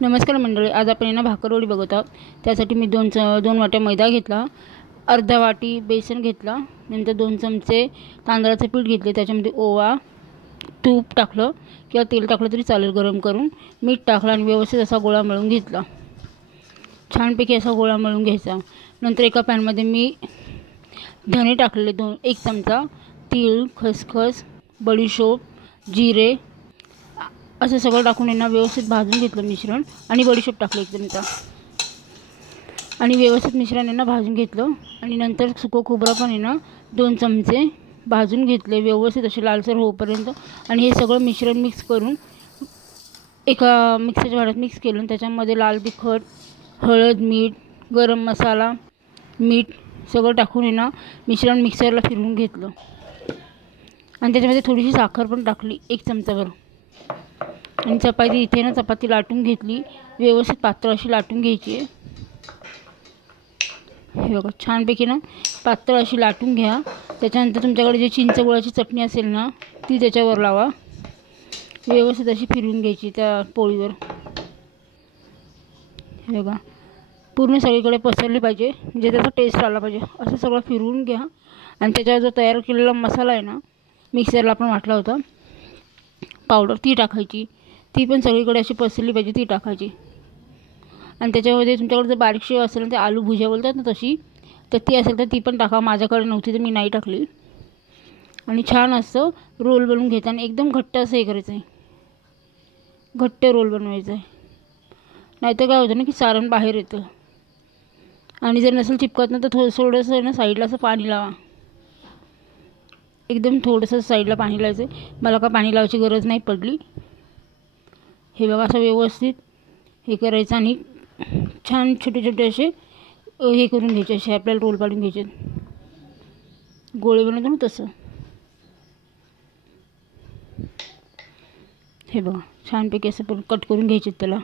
नमस्कार मंडळी, आज आपण ना भाकरवडी बघत आहोत। त्यासाठी मी दोन वाट्या मैदा घेतला, अर्धा वाटी बेसन घेतला, नंतर 2 चमचे तांदळाचे पीठ घेतले, त्याच्यामध्ये ओवा, तूप टाकलं किंवा तेल टाकलं तरी चालेल गरम करून, मीठ टाकलं आणि व्यवस्थित असा गोळा मळून घेतला। छानपैकी असा गोळा मळून घ्यायचा। नंतर एका पॅनमध्ये मी धने टाकलेले 1 चमचा, तीळ, खसखस, बडीशोप, जिरे असं सगळं टाकून यांना व्यवस्थित भाजून घेतलं मिश्रण, आणि बडीशोप टाकलं 1 चमचा आणि व्यवस्थित मिश्रण यांना भाजून घेतलं। आणि नंतर सुकं खोबरं पण यांना 2 चमचे भाजून घेतले व्यवस्थित असे लालसर होईपर्यंत। आणि हे सगळं मिश्रण मिक्स करून एका मिक्सरच्या भांड्यात मिक्स केलं, आणि त्याच्यामध्ये लाल तिखट, हळद, मीठ, गरम मसाला, मीठ सगळं टाकून यांना मिश्रण मिक्सरला फिरवून घेतलं। आणि त्याच्यामध्ये थोडीशी साखर पण टाकली 1 चमचाभर। आणि चपाती इथे ना चपाती लाटून घेतली, व्यवस्थित पातळ अशी लाटून घ्यायची आहे। हे बघा, छानपैकी ना पातळ अशी लाटून घ्या। त्याच्यानंतर तुमच्याकडे जे चिंच गुळाची चटणी असेल ना ती त्याच्यावर लावा, व्यवस्थित अशी फिरवून घ्यायची त्या पोळीवर। हे बघा, पूर्ण सगळीकडे पसरली पाहिजे, म्हणजे त्याचा टेस्ट आला पाहिजे। असं सगळं फिरवून घ्या। आणि त्याच्यावर जो तयार केलेला मसाला आहे ना, मिक्सरला आपण वाटला होता पावडर, ती टाकायची, ती पण सगळीकडे अशी पसरली पाहिजे, ती टाकायची। आणि त्याच्यामध्ये तुमच्याकडे जर बारीक शेव असेल ना, ते आलू भुजिया बोलतात ना तशी, तर ती असेल तर ती पण टाका। माझ्याकडे नव्हती तर मी नाही टाकली। आणि छान असं रोल बनवून घ्यायचं, आणि एकदम घट्ट असं हे करायचं आहे, घट्ट रोल बनवायचं आहे, नाहीतर काय होतं ना की सारण बाहेर येतं। आणि जर नसेल चिपकत ना तर थोडंसं ना साईडला असं पाणी लावा, एकदम थोडंसं साईडला पाणी लावायचं। मला का पाणी लावायची गरज नाही पडली। हे बघा, असं व्यवस्थित हे करायचं आणि छान छोटे छोटे असे हे करून घ्यायचे, असे आपल्याला रोल पाडून घ्यायचे, गोळे बनवतो ना तसं। हे बघा, छानपैकी असं कट करून घ्यायचे त्याला।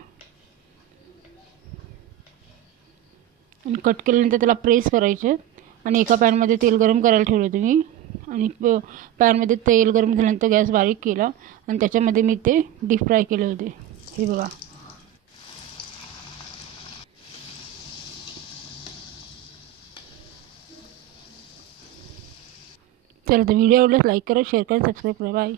आणि कट केल्यानंतर त्याला प्रेस करायचे। आणि एका पॅनमध्ये तेल गरम करायला ठेवलं तुम्ही, आणि पॅनमध्ये तेल गरम झाल्यानंतर गॅस बारीक केला, आणि त्याच्यामध्ये मी ते डीप फ्राय केले होते। हे बघा, चला तर व्हिडिओ आवडल्यास लाईक करा, शेअर करा, सबस्क्राईब करा। बाय।